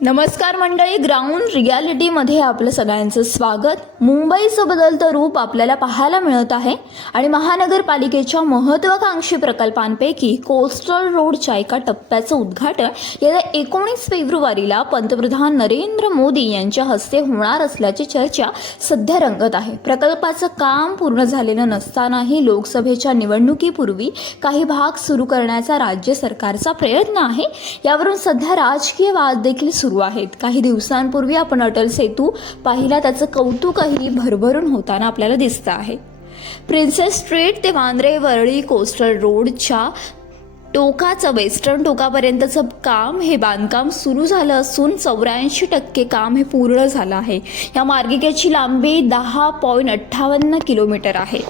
नमस्कार मंडळी, ग्राउंड रियालिटीमध्ये आपलं सगळ्यांचं स्वागत. मुंबईचं बदलतं रूप आपल्याला पाहायला मिळत आहे आणि महानगरपालिकेच्या महत्त्वाकांक्षी प्रकल्पांपैकी कोस्टल रोडच्या एका टप्प्याचं उद्घाटन येत्या 19 फेब्रुवारीला पंतप्रधान नरेंद्र मोदी यांच्या हस्ते होणार असल्याची चर्चा सध्या रंगत आहे. प्रकल्पाचं काम पूर्ण झालेलं नसतानाही लोकसभेच्या निवडणुकीपूर्वी काही भाग सुरू करण्याचा राज्य सरकारचा प्रयत्न आहे. यावरून सध्या राजकीय वाद देखील सुरू आहेत. काही दिवसांपूर्वी आपण अटल सेतू पाहिला, त्याचं कौतुकही भरभरून होताना आपल्याला दिसतं आहे. प्रिन्सेस स्ट्रीट ते वांद्रे वरळी कोस्टल रोडच्या टोकाचं वेस्टर्न टोकापर्यंतचं काम हे बांधकाम सुरू झालं असून 84% काम हे पूर्ण झालं आहे. या मार्गिकेची लांबी 10.58 किलोमीटर आहे.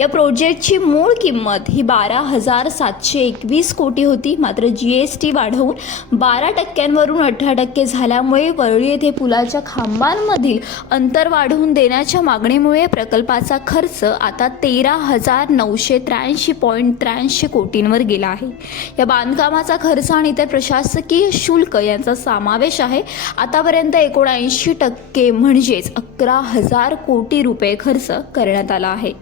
या प्रोजेक्टची मूळ किंमत ही 12,721 कोटी होती. मात्र GST वाढवून 12% 18% झाल्यामुळे वरळी येथे पुलाच्या खांबांमधील अंतर वाढवून देण्याच्या मागणीमुळे प्रकल्पाचा खर्च आता 13,983.83 कोटींवर गेला आहे. या बांधकामाचा खर्च आणि इतर प्रशासकीय शुल्क यांचा समावेश आहे. आतापर्यंत 79% म्हणजेच 11,000 कोटी रुपये खर्च करण्यात आला आहे.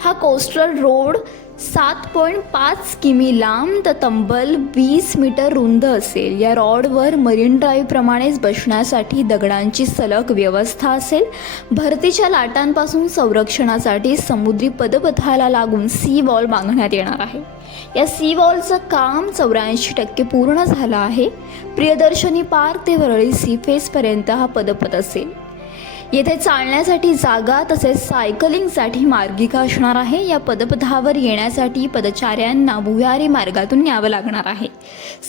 हा कोस्टल रोड 7.5 किमी लांब तर तब्बल 20 मीटर रुंद असेल. या रोडवर मरीन ड्राईव्ह प्रमाणेच बसण्यासाठी दगडांची सलग व्यवस्था असेल. भरतीच्या लाटांपासून संरक्षणासाठी समुद्री पदपथाला लागून सी वॉल बांधण्यात येणार आहे. या सी वॉलचं काम 84% पूर्ण झालं आहे. प्रियदर्शनी पार्क ते वरळी सी फेसपर्यंत हा पदपथ असेल. येथे चालण्यासाठी जागा तसेच सायकलिंगसाठी मार्गिका असणार आहे. या पदपथावर येण्यासाठी पदचाऱ्यांना भुयारी मार्गातून न्यावं लागणार आहे.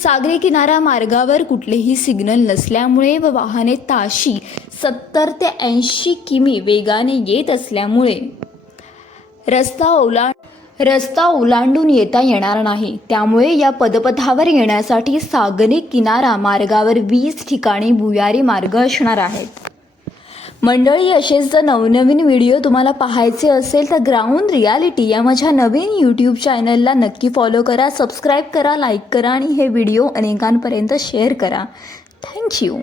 सागरी किनारा मार्गावर कुठलेही सिग्नल नसल्यामुळे व वाहने ताशी 70 ते 80 किमी वेगाने येत असल्यामुळे रस्ता ओलांडून येता येणार नाही. त्यामुळे या पदपथावर येण्यासाठी सागरी किनारा मार्गावर 20 ठिकाणी भुयारी मार्ग असणार आहेत. मंडळी, असेच जर नवनवीन व्हिडिओ तुम्हाला पाहायचे असेल तर ग्राउंड रियालिटी या माझ्या नवीन यूट्यूब चॅनलला नक्की फॉलो करा, सबस्क्राईब करा, लाईक करा आणि हे व्हिडिओ अनेकांपर्यंत शेअर करा. थँक्यू.